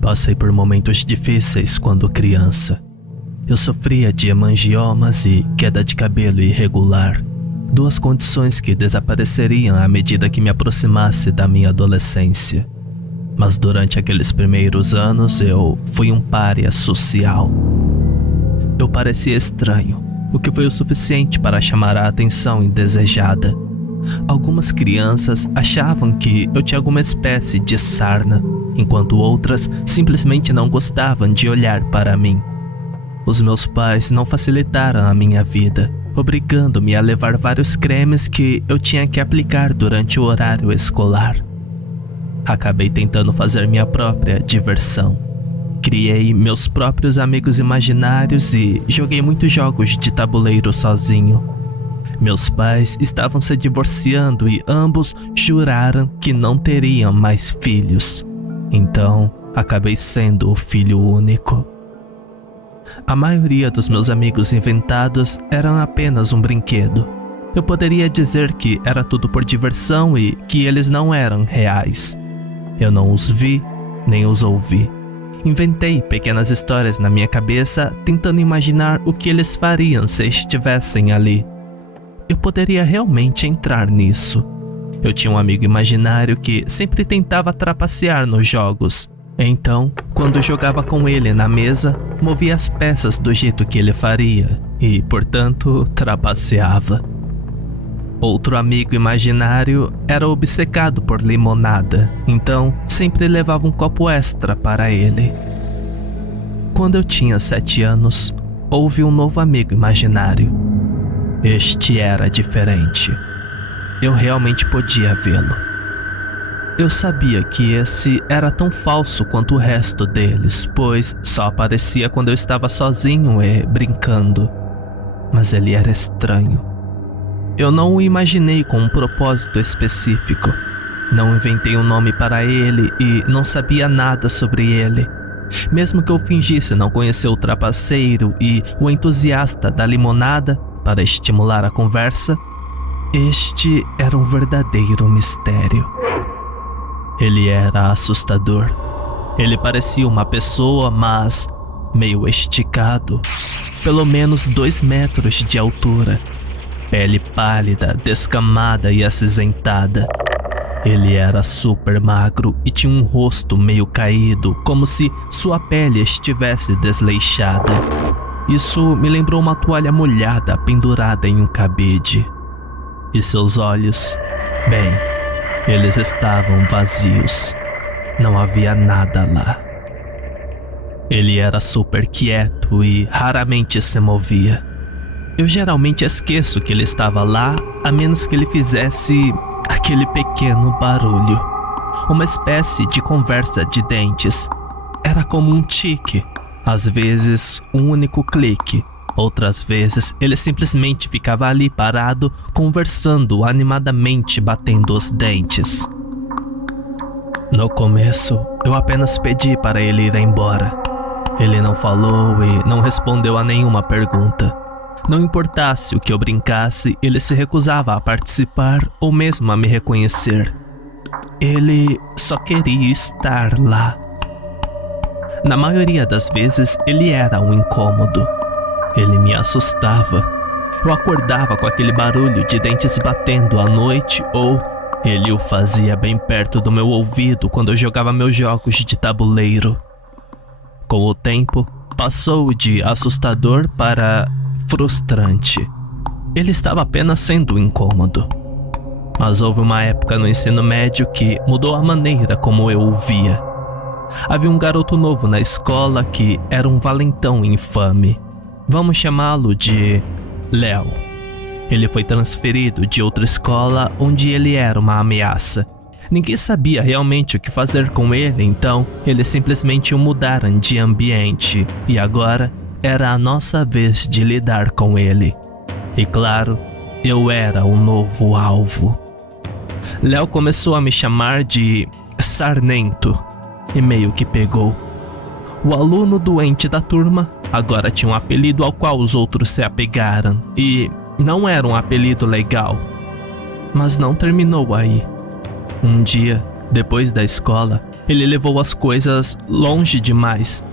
Passei por momentos difíceis quando criança. Eu sofria de hemangiomas e queda de cabelo irregular, duas condições que desapareceriam à medida que me aproximasse da minha adolescência. Mas durante aqueles primeiros anos eu fui um pária social. Eu parecia estranho, o que foi o suficiente para chamar a atenção indesejada. Algumas crianças achavam que eu tinha alguma espécie de sarna, enquanto outras simplesmente não gostavam de olhar para mim. Os meus pais não facilitaram a minha vida, obrigando-me a levar vários cremes que eu tinha que aplicar durante o horário escolar. Acabei tentando fazer minha própria diversão. Criei meus próprios amigos imaginários e joguei muitos jogos de tabuleiro sozinho. Meus pais estavam se divorciando e ambos juraram que não teriam mais filhos. Então, acabei sendo o filho único. A maioria dos meus amigos inventados eram apenas um brinquedo. Eu poderia dizer que era tudo por diversão e que eles não eram reais. Eu não os vi, nem os ouvi. Inventei pequenas histórias na minha cabeça, tentando imaginar o que eles fariam se estivessem ali. Eu poderia realmente entrar nisso. Eu tinha um amigo imaginário que sempre tentava trapacear nos jogos. Então, quando jogava com ele na mesa, movia as peças do jeito que ele faria e, portanto, trapaceava. Outro amigo imaginário era obcecado por limonada, então sempre levava um copo extra para ele. Quando eu tinha 7 anos, houve um novo amigo imaginário. Este era diferente. Eu realmente podia vê-lo. Eu sabia que esse era tão falso quanto o resto deles, pois só aparecia quando eu estava sozinho e brincando. Mas ele era estranho. Eu não o imaginei com um propósito específico. Não inventei um nome para ele e não sabia nada sobre ele. Mesmo que eu fingisse não conhecer o trapaceiro e o entusiasta da limonada para estimular a conversa, este era um verdadeiro mistério. Ele era assustador. Ele parecia uma pessoa, mas meio esticado. Pelo menos 2 metros de altura. Pele pálida, descamada e acinzentada. Ele era super magro e tinha um rosto meio caído, como se sua pele estivesse desleixada. Isso me lembrou uma toalha molhada pendurada em um cabide. E seus olhos, bem, eles estavam vazios. Não havia nada lá. Ele era super quieto e raramente se movia. Eu geralmente esqueço que ele estava lá, a menos que ele fizesse aquele pequeno barulho. Uma espécie de conversa de dentes. Era como um tique. Às vezes, um único clique. Outras vezes, ele simplesmente ficava ali parado, conversando animadamente, batendo os dentes. No começo, eu apenas pedi para ele ir embora. Ele não falou e não respondeu a nenhuma pergunta. Não importasse o que eu brincasse, ele se recusava a participar ou mesmo a me reconhecer. Ele só queria estar lá. Na maioria das vezes, ele era um incômodo. Ele me assustava. Eu acordava com aquele barulho de dentes batendo à noite, ou ele o fazia bem perto do meu ouvido quando eu jogava meus jogos de tabuleiro. Com o tempo, passou de assustador para frustrante. Ele estava apenas sendo incômodo. Mas houve uma época no ensino médio que mudou a maneira como eu o via. Havia um garoto novo na escola que era um valentão infame. Vamos chamá-lo de Léo. Ele foi transferido de outra escola onde ele era uma ameaça. Ninguém sabia realmente o que fazer com ele, então eles simplesmente o mudaram de ambiente. E agora era a nossa vez de lidar com ele. E claro, eu era o novo alvo. Léo começou a me chamar de Sarnento e meio que pegou. O aluno doente da turma agora tinha um apelido ao qual os outros se apegaram, e não era um apelido legal. Mas não terminou aí. Um dia, depois da escola, Ele levou as coisas longe demais.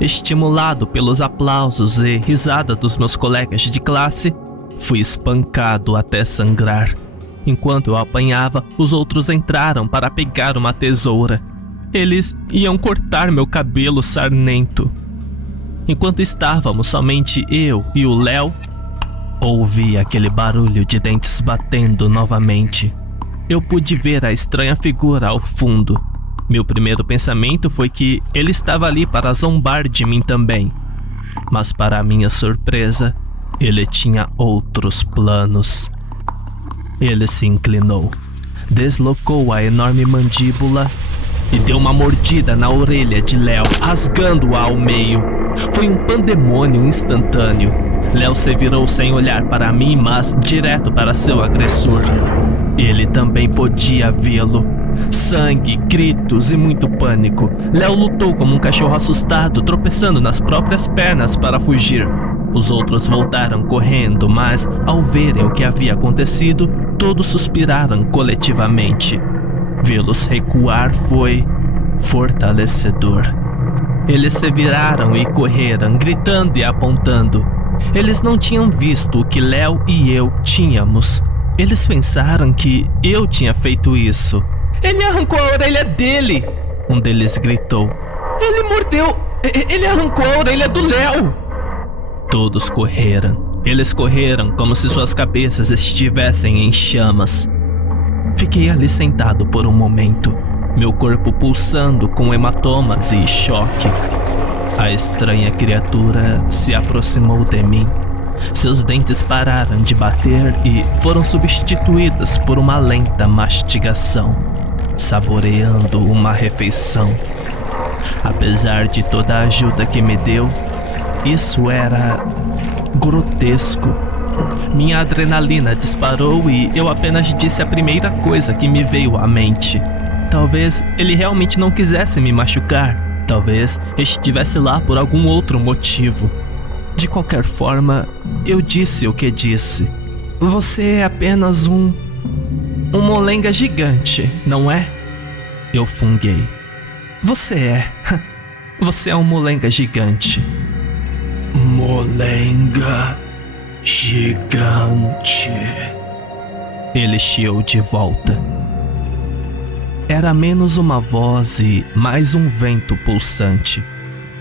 Estimulado pelos aplausos e risada dos meus colegas de classe, fui espancado até sangrar. Enquanto eu apanhava, os outros entraram para pegar uma tesoura. Eles iam cortar meu cabelo sarnento. Enquanto estávamos somente eu e o Léo, ouvi aquele barulho de dentes batendo novamente. Eu pude ver a estranha figura ao fundo. Meu primeiro pensamento foi que ele estava ali para zombar de mim também. Mas para minha surpresa, ele tinha outros planos. Ele se inclinou, deslocou a enorme mandíbula e deu uma mordida na orelha de Léo, rasgando-a ao meio. Foi um pandemônio instantâneo. Léo se virou sem olhar para mim, mas direto para seu agressor. Ele também podia vê-lo. Sangue, gritos e muito pânico. Léo lutou como um cachorro assustado, tropeçando nas próprias pernas para fugir. Os outros voltaram correndo, mas ao verem o que havia acontecido, todos suspiraram coletivamente. Vê-los recuar foi fortalecedor. Eles se viraram e correram, gritando e apontando. Eles não tinham visto o que Léo e eu tínhamos. Eles pensaram que eu tinha feito isso. Ele arrancou a orelha dele! Um deles gritou. Ele mordeu! Ele arrancou a orelha do Léo! Todos correram. Eles correram como se suas cabeças estivessem em chamas. Fiquei ali sentado por um momento, meu corpo pulsando com hematomas e choque. A estranha criatura se aproximou de mim. Seus dentes pararam de bater e foram substituídos por uma lenta mastigação, saboreando uma refeição. Apesar de toda a ajuda que me deu, isso era grotesco. Minha adrenalina disparou e eu apenas disse a primeira coisa que me veio à mente. Talvez ele realmente não quisesse me machucar. Talvez estivesse lá por algum outro motivo. De qualquer forma, eu disse o que disse. Você é apenas um molenga gigante, não é? Eu funguei. Você é um molenga gigante. Molenga gigante. Ele chiou de volta. Era menos uma voz e mais um vento pulsante.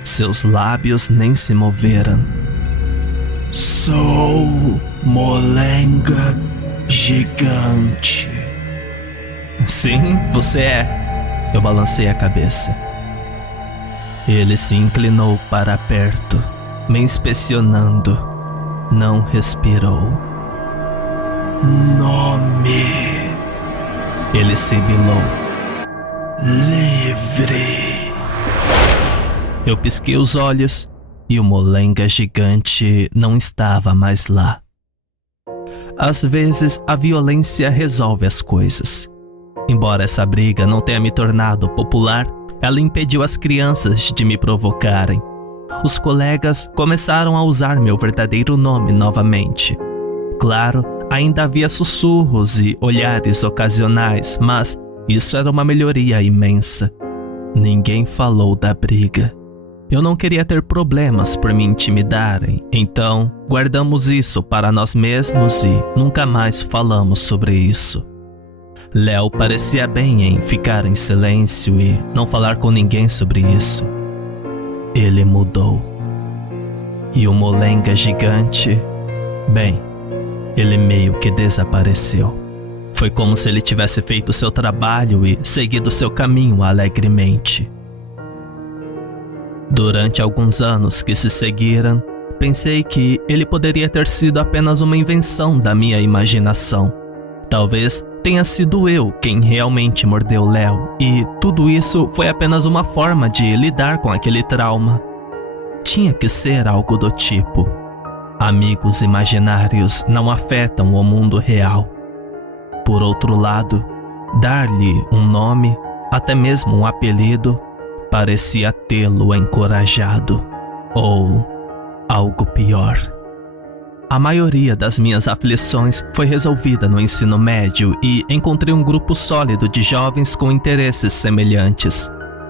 Seus lábios nem se moveram. Sou molenga gigante. Sim, você é. Eu balancei a cabeça. Ele se inclinou para perto, me inspecionando. Não respirou. Nome. Ele sibilou. Livre. Eu pisquei os olhos e o molenga gigante não estava mais lá. Às vezes, a violência resolve as coisas. Embora essa briga não tenha me tornado popular, ela impediu as crianças de me provocarem. Os colegas começaram a usar meu verdadeiro nome novamente. Claro, ainda havia sussurros e olhares ocasionais, mas isso era uma melhoria imensa. Ninguém falou da briga. Eu não queria ter problemas por me intimidarem, então guardamos isso para nós mesmos e nunca mais falamos sobre isso. Léo parecia bem em ficar em silêncio e não falar com ninguém sobre isso. Ele mudou. E o molenga gigante, bem, ele meio que desapareceu. Foi como se ele tivesse feito seu trabalho e seguido seu caminho alegremente. Durante alguns anos que se seguiram, pensei que ele poderia ter sido apenas uma invenção da minha imaginação. Talvez tenha sido eu quem realmente mordeu Léo e tudo isso foi apenas uma forma de lidar com aquele trauma. Tinha que ser algo do tipo. Amigos imaginários não afetam o mundo real. Por outro lado, dar-lhe um nome, até mesmo um apelido, parecia tê-lo encorajado. Ou algo pior. A maioria das minhas aflições foi resolvida no ensino médio e encontrei um grupo sólido de jovens com interesses semelhantes.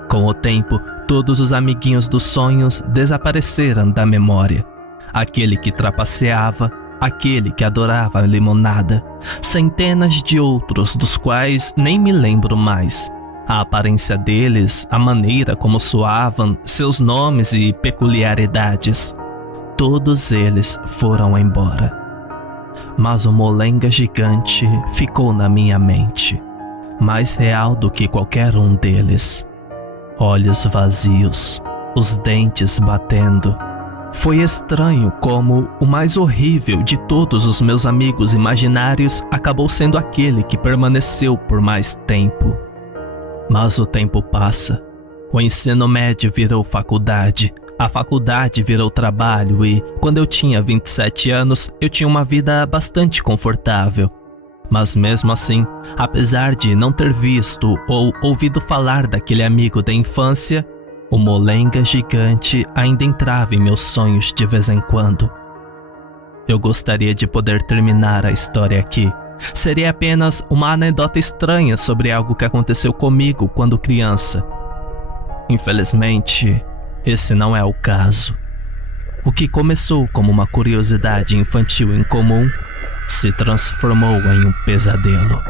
Com o tempo, todos os amiguinhos dos sonhos desapareceram da memória. Aquele que trapaceava, aquele que adorava limonada, centenas de outros dos quais nem me lembro mais. A aparência deles, a maneira como soavam, seus nomes e peculiaridades, todos eles foram embora. Mas o molenga gigante ficou na minha mente, mais real do que qualquer um deles. Olhos vazios, os dentes batendo. Foi estranho como o mais horrível de todos os meus amigos imaginários acabou sendo aquele que permaneceu por mais tempo. Mas o tempo passa. O ensino médio virou faculdade. A faculdade virou trabalho e, quando eu tinha 27 anos, eu tinha uma vida bastante confortável. Mas mesmo assim, apesar de não ter visto ou ouvido falar daquele amigo da infância, o molenga gigante ainda entrava em meus sonhos de vez em quando. Eu gostaria de poder terminar a história aqui. Seria apenas uma anedota estranha sobre algo que aconteceu comigo quando criança. Infelizmente, esse não é o caso. O que começou como uma curiosidade infantil incomum se transformou em um pesadelo.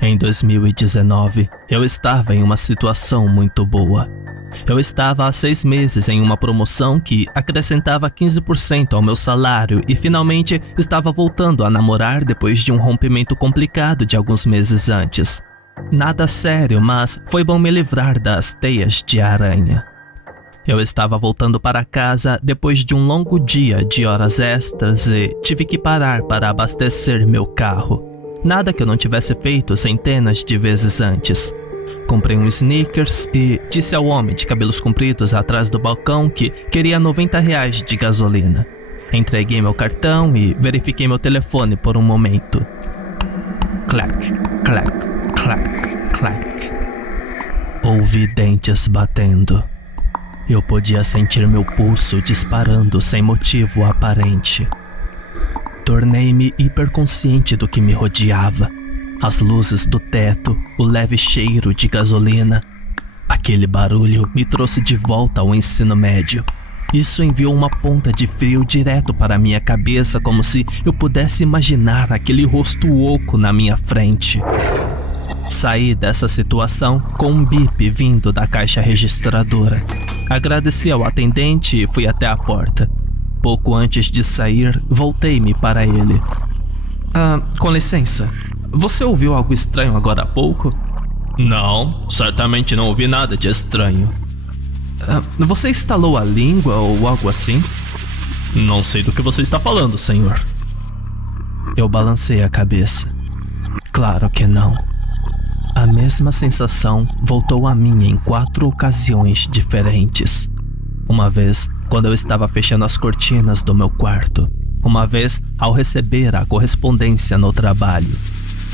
Em 2019, eu estava em uma situação muito boa. Eu estava há 6 meses em uma promoção que acrescentava 15% ao meu salário e finalmente estava voltando a namorar depois de um rompimento complicado de alguns meses antes. Nada sério, mas foi bom me livrar das teias de aranha. Eu estava voltando para casa depois de um longo dia de horas extras e tive que parar para abastecer meu carro. Nada que eu não tivesse feito centenas de vezes antes. Comprei um Snickers e disse ao homem de cabelos compridos atrás do balcão que queria R$90 de gasolina. Entreguei meu cartão e verifiquei meu telefone por um momento. Clac, clac, clac, clac. Ouvi dentes batendo. Eu podia sentir meu pulso disparando sem motivo aparente. Tornei-me hiperconsciente do que me rodeava. As luzes do teto, o leve cheiro de gasolina. Aquele barulho me trouxe de volta ao ensino médio. Isso enviou uma ponta de frio direto para minha cabeça, como se eu pudesse imaginar aquele rosto oco na minha frente. Saí dessa situação com um bip vindo da caixa registradora. Agradeci ao atendente e fui até a porta. Pouco antes de sair, voltei-me para ele. Com licença, você ouviu algo estranho agora há pouco? Não, certamente não ouvi nada de estranho. Você estalou a língua ou algo assim? Não sei do que você está falando, senhor. Eu balancei a cabeça. Claro que não. A mesma sensação voltou a mim em 4 ocasiões diferentes. Uma vez, quando eu estava fechando as cortinas do meu quarto. Uma vez, ao receber a correspondência no trabalho.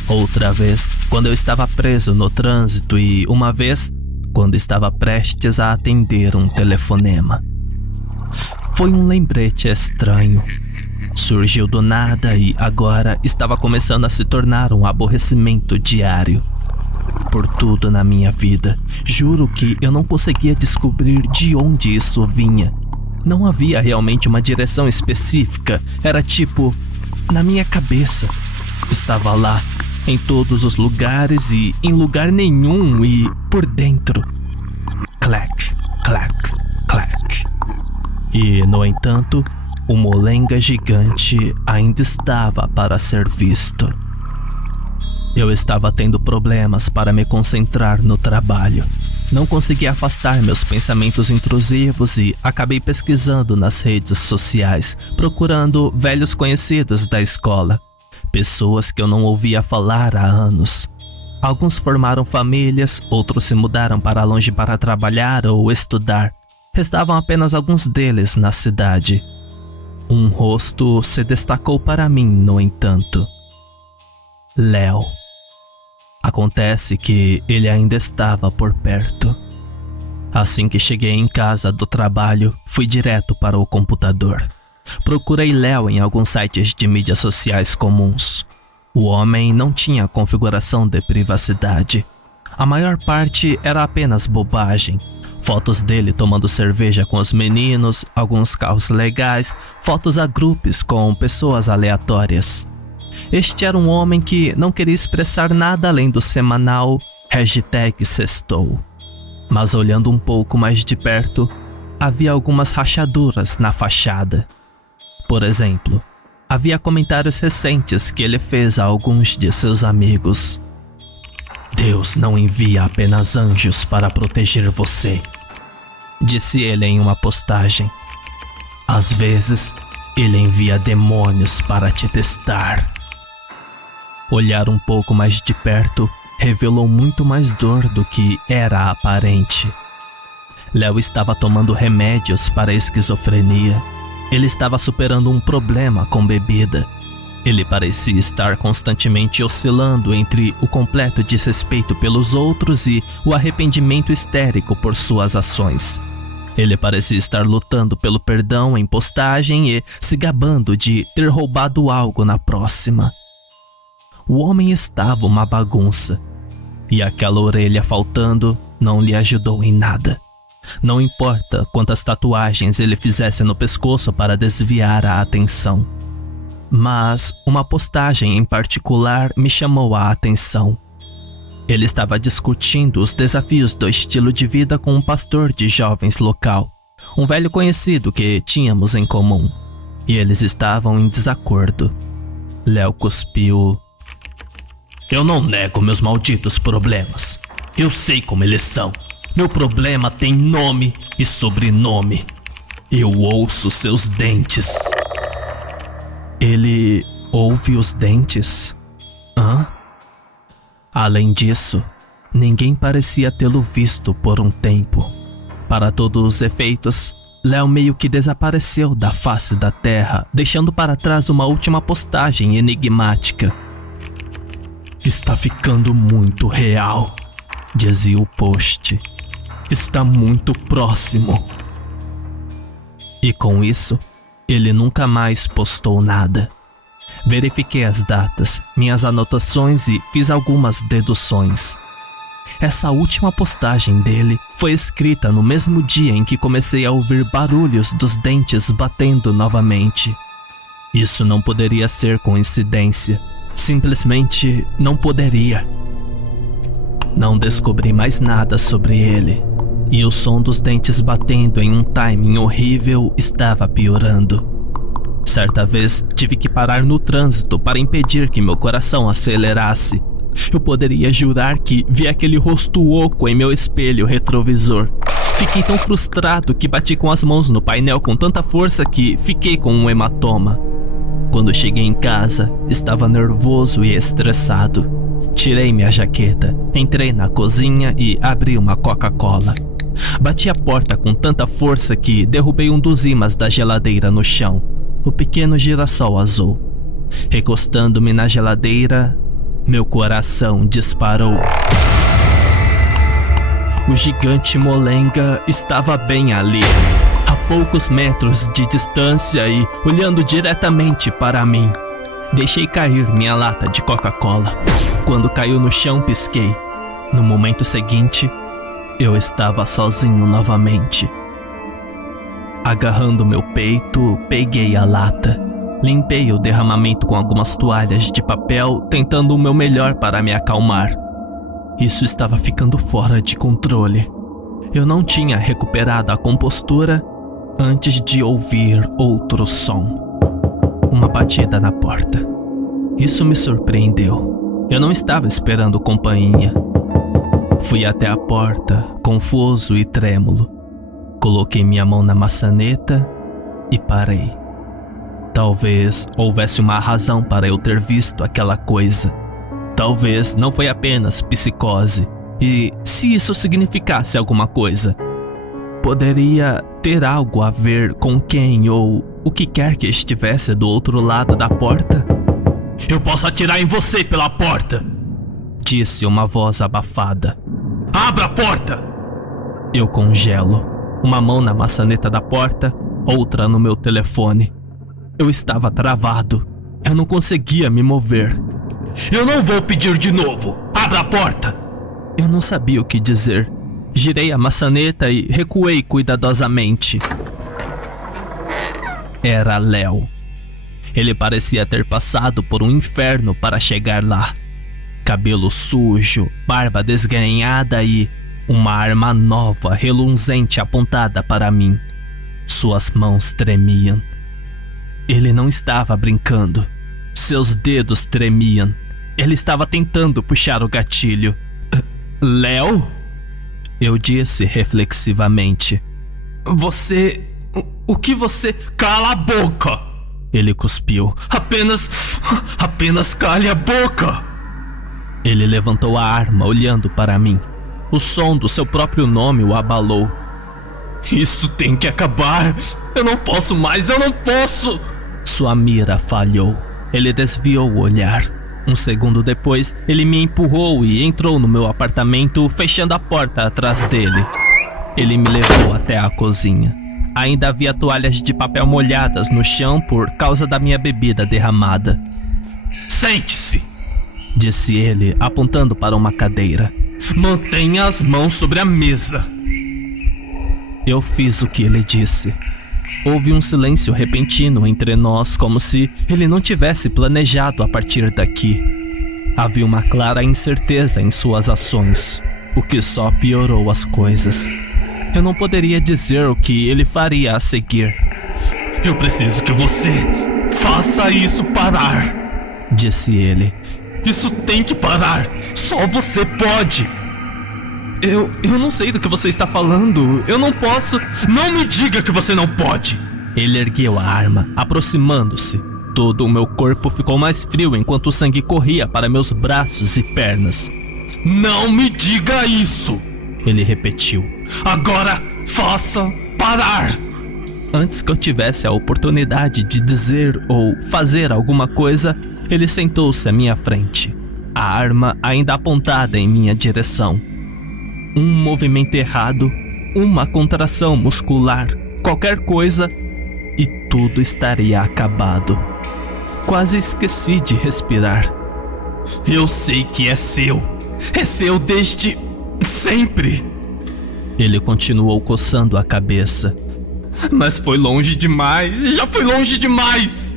Outra vez, quando eu estava preso no trânsito e uma vez, quando estava prestes a atender um telefonema. Foi um lembrete estranho. Surgiu do nada e agora estava começando a se tornar um aborrecimento diário. Por tudo na minha vida, juro que eu não conseguia descobrir de onde isso vinha. Não havia realmente uma direção específica, era tipo, na minha cabeça. Estava lá, em todos os lugares e em lugar nenhum e por dentro. Clac, clac, clac. E, no entanto, o molenga gigante ainda estava para ser visto. Eu estava tendo problemas para me concentrar no trabalho. Não consegui afastar meus pensamentos intrusivos e acabei pesquisando nas redes sociais, procurando velhos conhecidos da escola. Pessoas que eu não ouvia falar há anos. Alguns formaram famílias, outros se mudaram para longe para trabalhar ou estudar. Restavam apenas alguns deles na cidade. Um rosto se destacou para mim, no entanto. Léo. Acontece que ele ainda estava por perto. Assim que cheguei em casa do trabalho, fui direto para o computador. Procurei Léo em alguns sites de mídias sociais comuns. O homem não tinha configuração de privacidade. A maior parte era apenas bobagem. Fotos dele tomando cerveja com os meninos, alguns carros legais, fotos a grupos com pessoas aleatórias. Este era um homem que não queria expressar nada além do semanal #sextou. Mas olhando um pouco mais de perto, havia algumas rachaduras na fachada. Por exemplo, havia comentários recentes que ele fez a alguns de seus amigos. Deus não envia apenas anjos para proteger você, disse ele em uma postagem. Às vezes, ele envia demônios para te testar. Olhar um pouco mais de perto revelou muito mais dor do que era aparente. Léo estava tomando remédios para a esquizofrenia. Ele estava superando um problema com bebida. Ele parecia estar constantemente oscilando entre o completo desrespeito pelos outros e o arrependimento histérico por suas ações. Ele parecia estar lutando pelo perdão em postagem e se gabando de ter roubado algo na próxima. O homem estava uma bagunça, e aquela orelha faltando não lhe ajudou em nada. Não importa quantas tatuagens ele fizesse no pescoço para desviar a atenção. Mas uma postagem em particular me chamou a atenção. Ele estava discutindo os desafios do estilo de vida com um pastor de jovens local, um velho conhecido que tínhamos em comum, e eles estavam em desacordo. Léo cuspiu. Eu não nego meus malditos problemas. Eu sei como eles são. Meu problema tem nome e sobrenome. Eu ouço seus dentes. Ele ouve os dentes? Hã? Além disso, ninguém parecia tê-lo visto por um tempo. Para todos os efeitos, Léo meio que desapareceu da face da terra, deixando para trás uma última postagem enigmática. Está ficando muito real, dizia o post. Está muito próximo. E com isso, ele nunca mais postou nada. Verifiquei as datas, minhas anotações e fiz algumas deduções. Essa última postagem dele foi escrita no mesmo dia em que comecei a ouvir barulhos dos dentes batendo novamente. Isso não poderia ser coincidência. Simplesmente não poderia. Não descobri mais nada sobre ele. E o som dos dentes batendo em um timing horrível estava piorando. Certa vez, tive que parar no trânsito para impedir que meu coração acelerasse. Eu poderia jurar que vi aquele rosto oco em meu espelho retrovisor. Fiquei tão frustrado que bati com as mãos no painel com tanta força que fiquei com um hematoma. Quando cheguei em casa, estava nervoso e estressado. Tirei minha jaqueta, entrei na cozinha e abri uma Coca-Cola. Bati a porta com tanta força que derrubei um dos ímãs da geladeira no chão, o pequeno girassol azul. Recostando-me na geladeira, meu coração disparou. O gigante molenga estava bem ali, a poucos metros de distância e olhando diretamente para mim. Deixei cair minha lata de Coca-Cola. Quando caiu no chão, pisquei. No momento seguinte, eu estava sozinho novamente. Agarrando meu peito, peguei a lata. Limpei o derramamento com algumas toalhas de papel, tentando o meu melhor para me acalmar. Isso estava ficando fora de controle. Eu não tinha recuperado a compostura antes de ouvir outro som. Uma batida na porta. Isso me surpreendeu. Eu não estava esperando companhia. Fui até a porta, confuso e trêmulo. Coloquei minha mão na maçaneta e parei. Talvez houvesse uma razão para eu ter visto aquela coisa. Talvez não foi apenas psicose. E se isso significasse alguma coisa, poderia ter algo a ver com quem ou o que quer que estivesse do outro lado da porta? Eu posso atirar em você pela porta, disse uma voz abafada. Abra a porta! Eu congelo. Uma mão na maçaneta da porta, outra no meu telefone. Eu estava travado. Eu não conseguia me mover. Eu não vou pedir de novo. Abra a porta! Eu não sabia o que dizer. Girei a maçaneta e recuei cuidadosamente. Era Léo. Ele parecia ter passado por um inferno para chegar lá. Cabelo sujo, barba desgrenhada e uma arma nova reluzente apontada para mim. Suas mãos tremiam. Ele não estava brincando. Seus dedos tremiam. Ele estava tentando puxar o gatilho. Léo? Eu disse reflexivamente. Você... O que você... Cala a boca! Ele cuspiu. Apenas cale a boca! Ele levantou a arma olhando para mim. O som do seu próprio nome o abalou. Isso tem que acabar! Eu não posso mais, eu não posso! Sua mira falhou. Ele desviou o olhar. Um segundo depois, ele me empurrou e entrou no meu apartamento, fechando a porta atrás dele. Ele me levou até a cozinha. Ainda havia toalhas de papel molhadas no chão por causa da minha bebida derramada. Sente-se, disse ele, apontando para uma cadeira. Mantenha as mãos sobre a mesa. Eu fiz o que ele disse. Houve um silêncio repentino entre nós, como se ele não tivesse planejado a partir daqui. Havia uma clara incerteza em suas ações, o que só piorou as coisas. Eu não poderia dizer o que ele faria a seguir. Eu preciso que você faça isso parar, disse ele. Isso tem que parar, só você pode. Eu não sei do que você está falando. Eu não posso. Não me diga que você não pode. Ele ergueu a arma, aproximando-se. Todo o meu corpo ficou mais frio enquanto o sangue corria para meus braços e pernas. Não me diga isso! Ele repetiu. Agora faça parar! Antes que eu tivesse a oportunidade de dizer ou fazer alguma coisa, ele sentou-se à minha frente, a arma ainda apontada em minha direção. Um movimento errado, uma contração muscular, qualquer coisa, e tudo estaria acabado. Quase esqueci de respirar. Eu sei que é seu. É seu desde sempre. Ele continuou coçando a cabeça. Mas foi longe demais, já foi longe demais.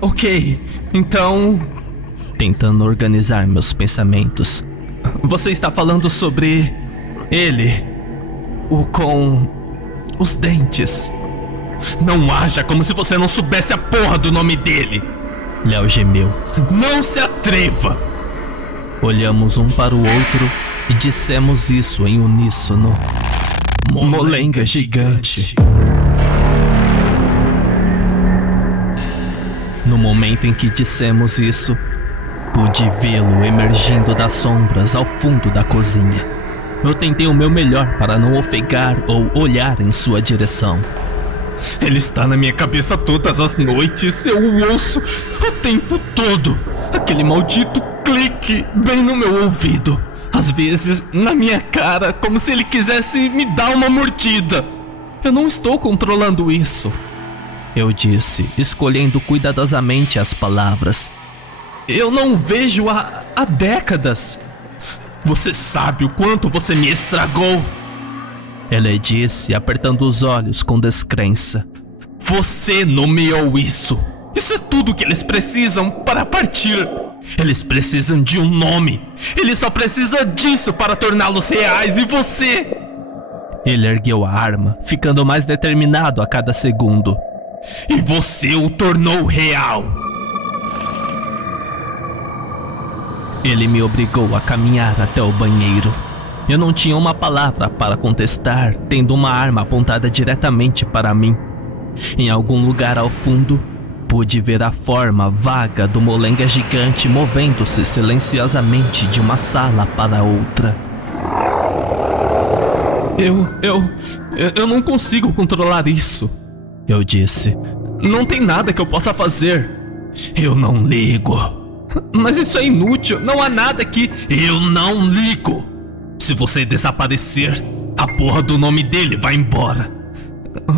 Ok, então... Tentando organizar meus pensamentos. Você está falando sobre... ele, o com os dentes. Não haja como se você não soubesse a porra do nome dele. Léo gemeu. Não se atreva. Olhamos um para o outro e dissemos isso em uníssono. Molenga gigante. No momento em que dissemos isso, pude vê-lo emergindo das sombras ao fundo da cozinha. Eu tentei o meu melhor para não ofegar ou olhar em sua direção. Ele está na minha cabeça todas as noites, eu o ouço o tempo todo. Aquele maldito clique bem no meu ouvido. Às vezes na minha cara, como se ele quisesse me dar uma mordida. Eu não estou controlando isso, eu disse, escolhendo cuidadosamente as palavras. Eu não vejo há décadas. Você sabe o quanto você me estragou? Ela disse, apertando os olhos com descrença. Você nomeou isso. Isso é tudo que eles precisam para partir. Eles precisam de um nome. Ele só precisa disso para torná-los reais. E você... Ele ergueu a arma, ficando mais determinado a cada segundo. E você o tornou real. Ele me obrigou a caminhar até o banheiro. Eu não tinha uma palavra para contestar, tendo uma arma apontada diretamente para mim. Em algum lugar ao fundo, pude ver a forma vaga do molenga gigante movendo-se silenciosamente de uma sala para outra. Eu não consigo controlar isso, eu disse. Não tem nada que eu possa fazer. Eu não ligo. Mas isso é inútil, não há nada que... Eu não ligo. Se você desaparecer, a porra do nome dele vai embora.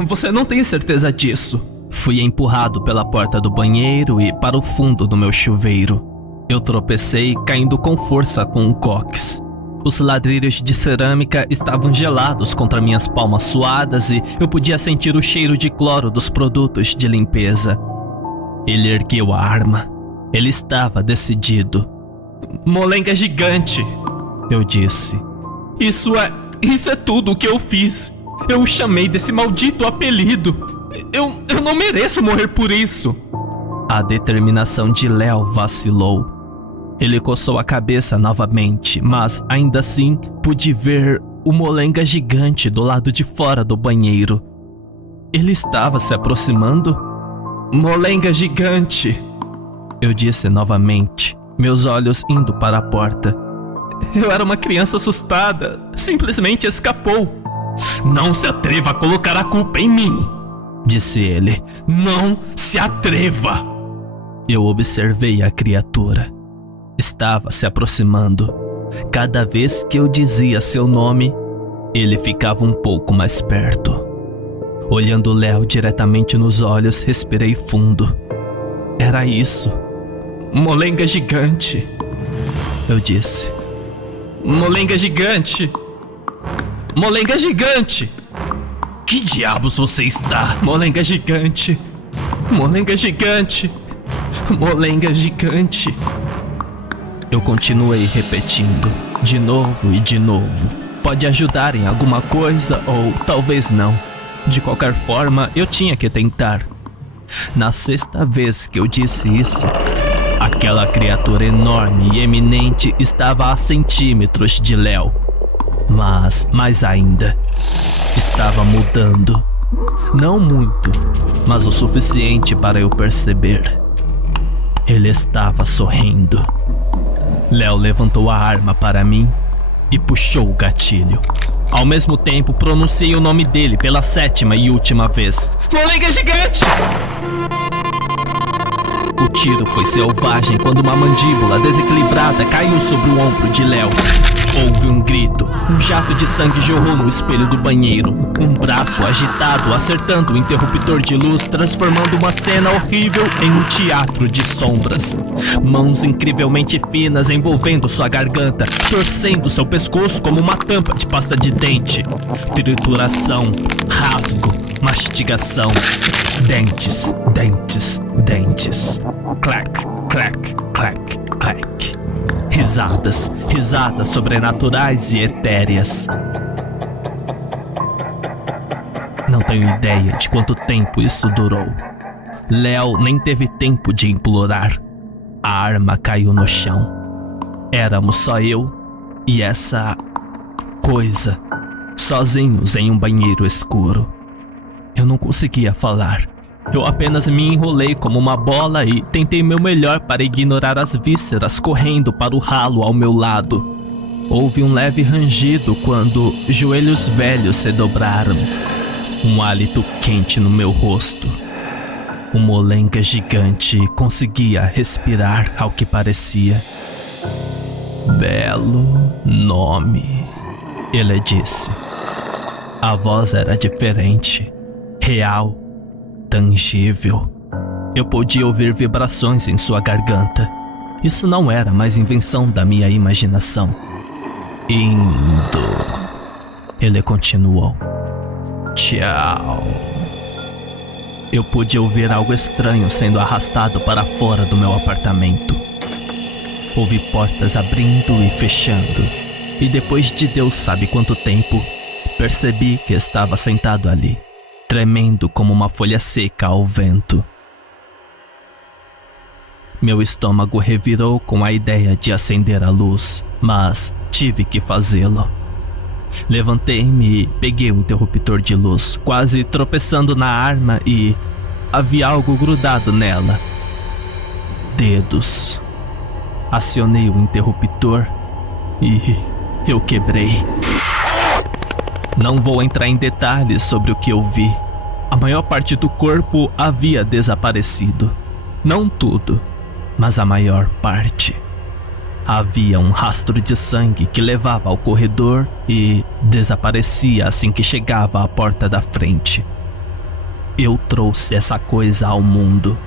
Você não tem certeza disso? Fui empurrado pela porta do banheiro e para o fundo do meu chuveiro. Eu tropecei, caindo com força com um cox. Os ladrilhos de cerâmica estavam gelados contra minhas palmas suadas e eu podia sentir o cheiro de cloro dos produtos de limpeza. Ele ergueu a arma. Ele estava decidido. "Molenga gigante", eu disse. Isso é tudo o que eu fiz. Eu o chamei desse maldito apelido. Eu não mereço morrer por isso." A determinação de Léo vacilou. Ele coçou a cabeça novamente, mas ainda assim pude ver o molenga gigante do lado de fora do banheiro. Ele estava se aproximando? "Molenga gigante", eu disse novamente, meus olhos indo para a porta. Eu era uma criança assustada, simplesmente escapou. "Não se atreva a colocar a culpa em mim", disse ele. "Não se atreva." Eu observei a criatura. Estava se aproximando. Cada vez que eu dizia seu nome, ele ficava um pouco mais perto. Olhando Léo diretamente nos olhos, respirei fundo. Era isso. "Molenga gigante", eu disse. "Molenga gigante. Molenga gigante. Que diabos você está, molenga gigante? Molenga gigante. Molenga gigante." Eu continuei repetindo, de novo e de novo. Pode ajudar em alguma coisa ou talvez não. De qualquer forma, eu tinha que tentar. Na sexta vez que eu disse isso, aquela criatura enorme e eminente estava a centímetros de Léo. Mas, mais ainda, estava mudando. Não muito, mas o suficiente para eu perceber. Ele estava sorrindo. Léo levantou a arma para mim e puxou o gatilho. Ao mesmo tempo, pronunciei o nome dele pela 7ª e última vez. "Molenga gigante!" O tiro foi selvagem quando uma mandíbula desequilibrada caiu sobre o ombro de Léo. Houve um grito. Um jato de sangue jorrou no espelho do banheiro. Um braço agitado acertando o interruptor de luz, transformando uma cena horrível em um teatro de sombras. Mãos incrivelmente finas envolvendo sua garganta, torcendo seu pescoço como uma tampa de pasta de dente. Trituração, rasgo, mastigação. Dentes, dentes, dentes. Clac, clac, clac, clac. Risadas, risadas sobrenaturais e etéreas. Não tenho ideia de quanto tempo isso durou. Léo nem teve tempo de implorar. A arma caiu no chão. Éramos só eu e essa coisa, sozinhos em um banheiro escuro. Eu não conseguia falar. Eu apenas me enrolei como uma bola e tentei meu melhor para ignorar as vísceras correndo para o ralo ao meu lado. Houve um leve rangido quando joelhos velhos se dobraram. Um hálito quente no meu rosto. O molenga gigante conseguia respirar ao que parecia. "Belo nome", ele disse. A voz era diferente, real, tangível. Eu podia ouvir vibrações em sua garganta. Isso não era mais invenção da minha imaginação. "Indo", ele continuou. "Tchau." Eu pude ouvir algo estranho sendo arrastado para fora do meu apartamento. Ouvi portas abrindo e fechando. E depois de Deus sabe quanto tempo, percebi que estava sentado ali, tremendo como uma folha seca ao vento. Meu estômago revirou com a ideia de acender a luz, mas tive que fazê-lo. Levantei-me e peguei o interruptor de luz, quase tropeçando na arma, e havia algo grudado nela. Dedos. Acionei o interruptor e eu quebrei. Não vou entrar em detalhes sobre o que eu vi. A maior parte do corpo havia desaparecido. Não tudo, mas a maior parte. Havia um rastro de sangue que levava ao corredor e desaparecia assim que chegava à porta da frente. Eu trouxe essa coisa ao mundo.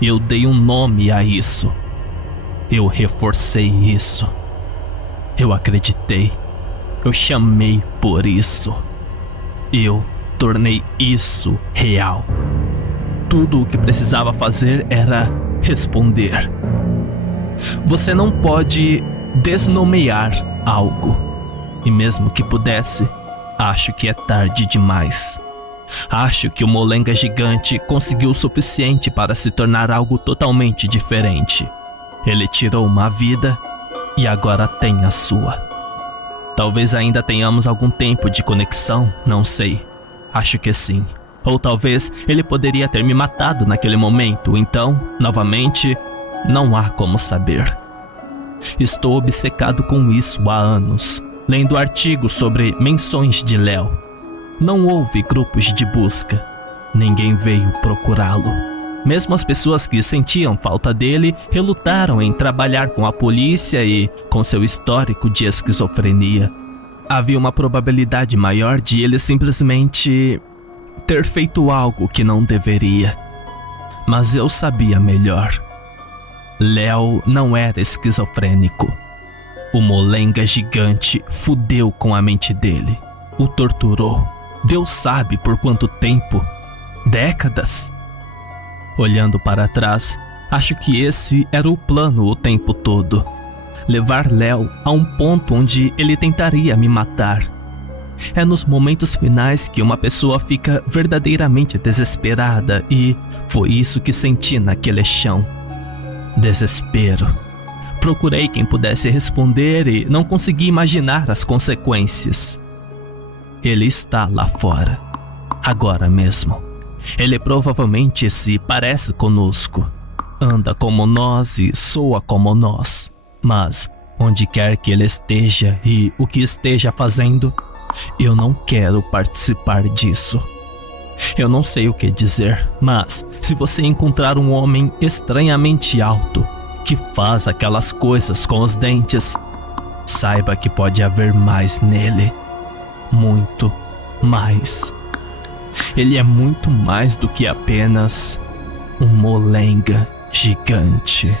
Eu dei um nome a isso. Eu reforcei isso. Eu acreditei. Eu chamei por isso. Eu tornei isso real. Tudo o que precisava fazer era responder. Você não pode desnomear algo. E mesmo que pudesse, acho que é tarde demais. Acho que o molenga gigante conseguiu o suficiente para se tornar algo totalmente diferente. Ele tirou uma vida e agora tem a sua. Talvez ainda tenhamos algum tempo de conexão, não sei. Acho que sim. Ou talvez ele poderia ter me matado naquele momento, então, novamente, não há como saber. Estou obcecado com isso há anos, lendo artigos sobre menções de Léo. Não houve grupos de busca. Ninguém veio procurá-lo. Mesmo as pessoas que sentiam falta dele relutaram em trabalhar com a polícia e com seu histórico de esquizofrenia. Havia uma probabilidade maior de ele simplesmente ter feito algo que não deveria. Mas eu sabia melhor. Léo não era esquizofrênico. O molenga gigante fudeu com a mente dele. O torturou. Deus sabe por quanto tempo. Décadas. Olhando para trás, acho que esse era o plano o tempo todo. Levar Léo a um ponto onde ele tentaria me matar. É nos momentos finais que uma pessoa fica verdadeiramente desesperada e foi isso que senti naquele chão. Desespero. Procurei quem pudesse responder e não consegui imaginar as consequências. Ele está lá fora, agora mesmo. Ele provavelmente se parece conosco, anda como nós e soa como nós. Mas, onde quer que ele esteja e o que esteja fazendo, eu não quero participar disso. Eu não sei o que dizer, mas se você encontrar um homem estranhamente alto, que faz aquelas coisas com os dentes, saiba que pode haver mais nele. Muito mais. Ele é muito mais do que apenas um molenga gigante.